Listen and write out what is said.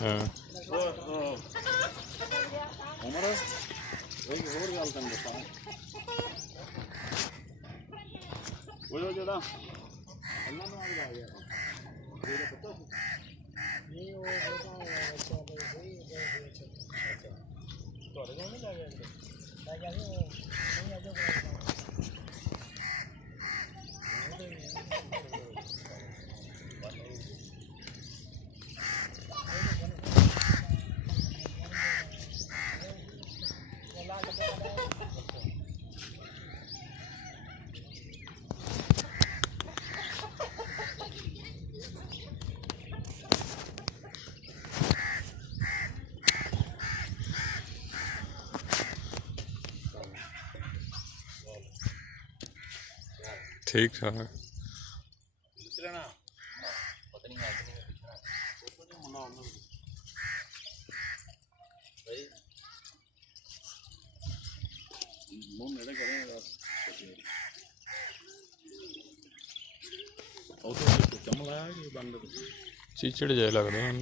ਹਾਂ ਉਮਰ ਕੋਈ ਹੋਰ ਗੱਲ ਤੈਨੂੰ ਦੱਸਾਂ ਉਹ ਜਿਹੜਾ ਅੱਲਾ ਨੂੰ ਆ ਗਿਆ ਯਾਰ ਇਹਦਾ ਪਤਾ ਨਹੀਂ ਉਹ ਅੱਛਾ ਤੁਹਾਡੇ ਕੋਲ ਨਹੀਂ ਲੱਗਿਆ ਮੈਂ ਕਹਿੰਦਾ ਨਹੀਂ ਆ ਜਾਓ ठीक ठाक मुंडा चीचड़ जे लगते हैं